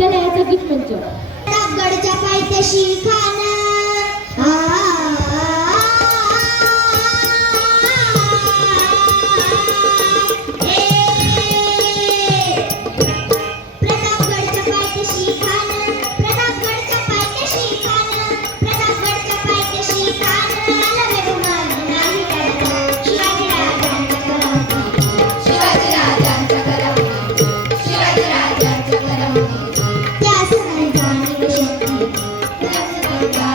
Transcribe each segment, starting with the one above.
विद्यालयाचा गीत मंच प्रतापगडच्या पायथ्याशी खान Yeah.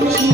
Thank you.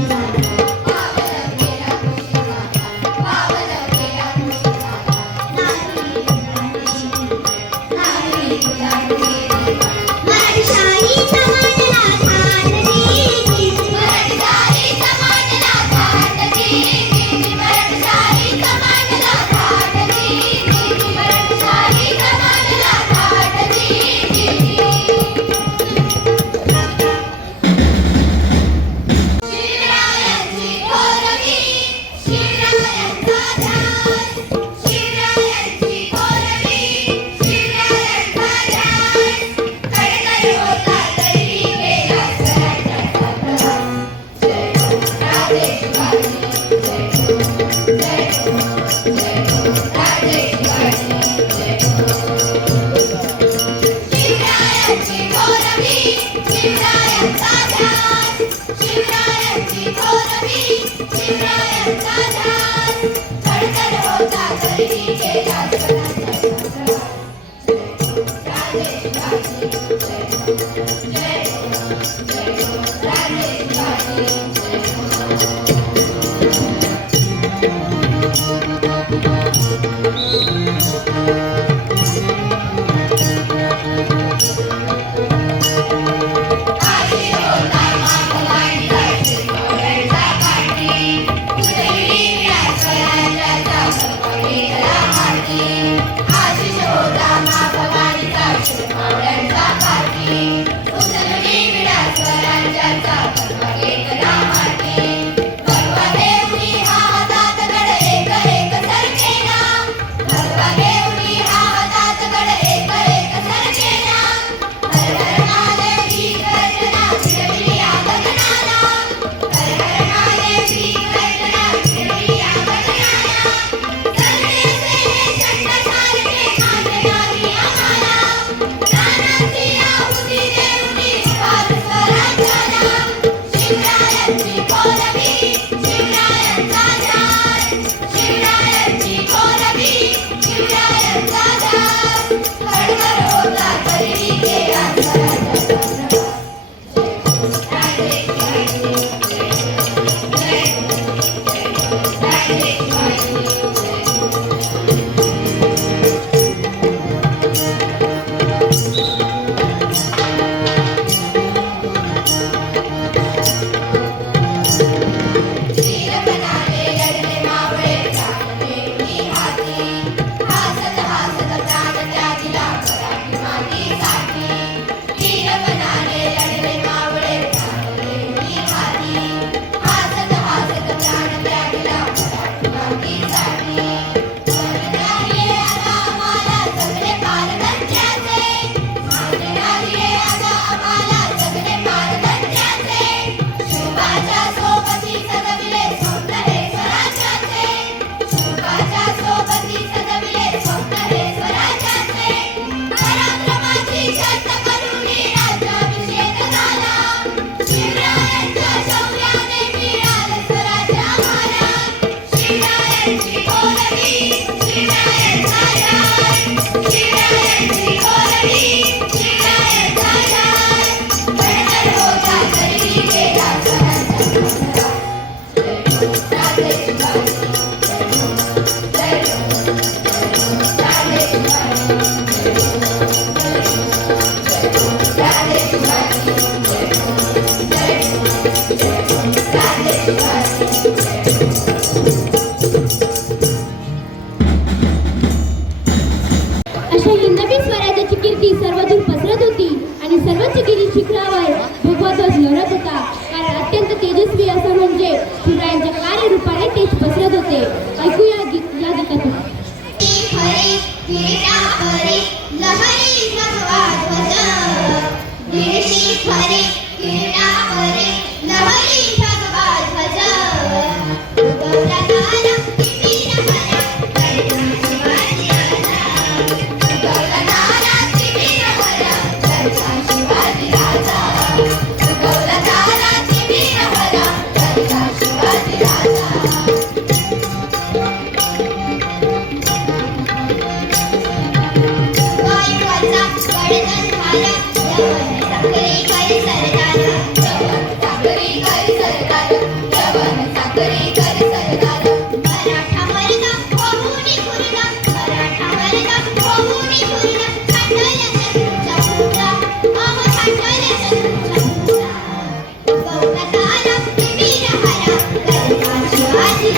अशा हिंदवी स्वराज्याची कीर्ती सर्वदूर पसरत होती आणि सर्वच गिरी शिखरावर भगवा ध्वज लढत होता.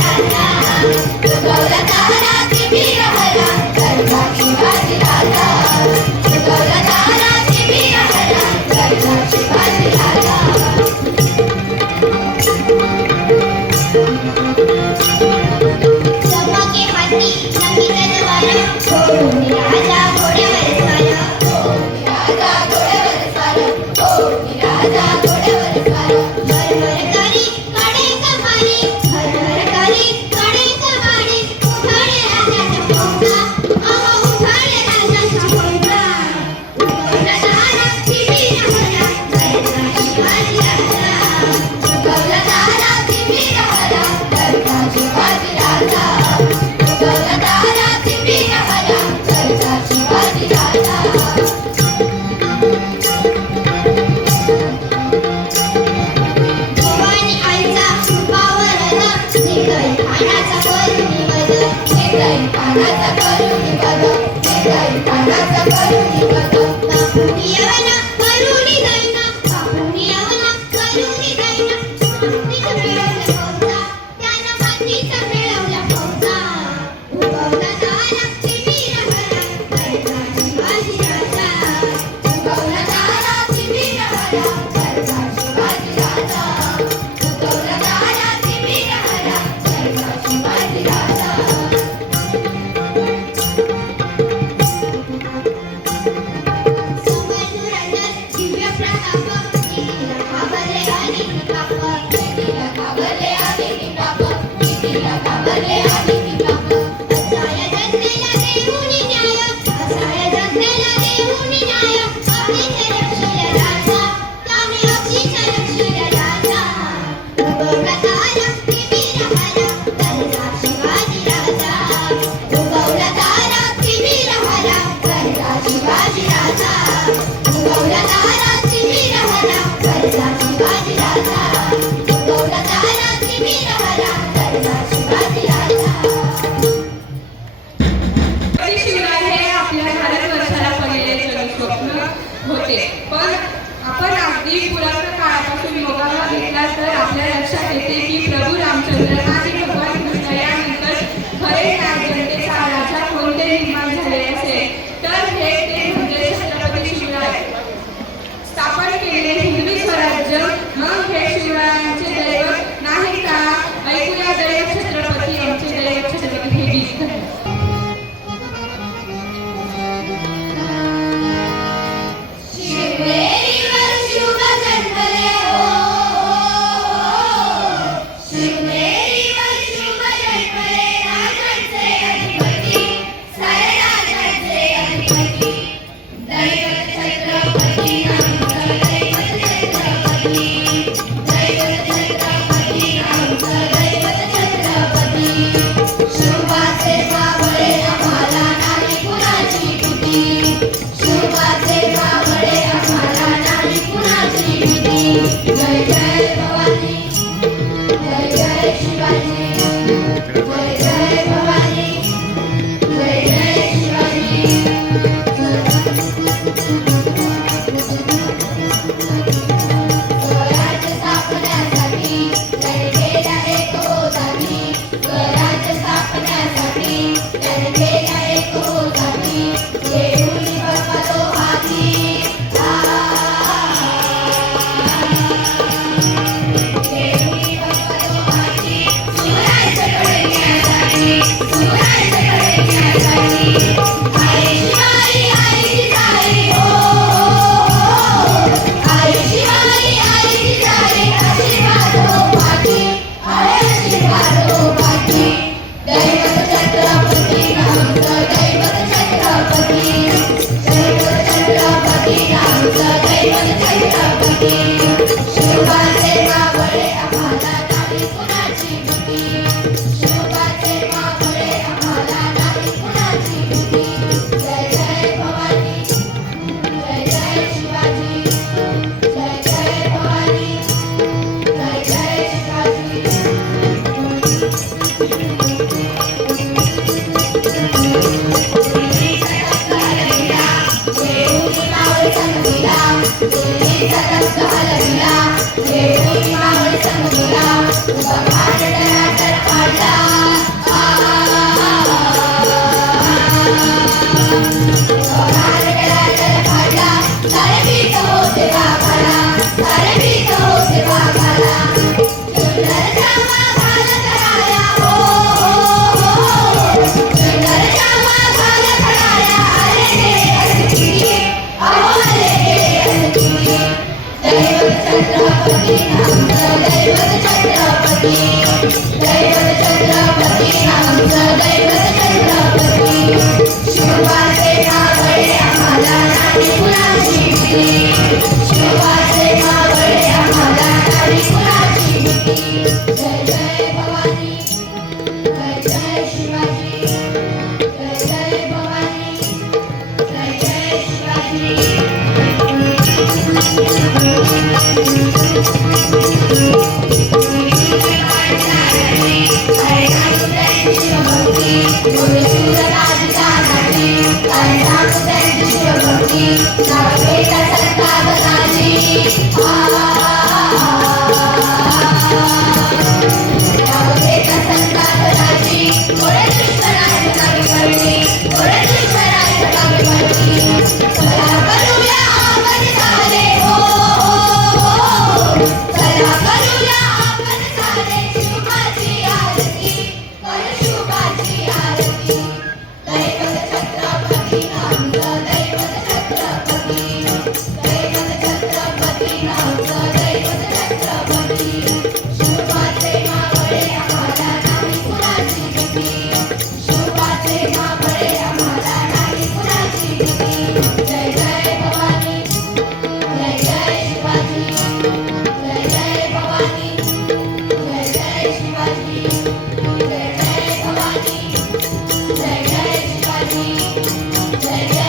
Thank. होते. पण आपण अगदी पुरातन काळापासून योगाला घेतला तर आपल्या लक्षात येते की प्रभू रामचंद्र Take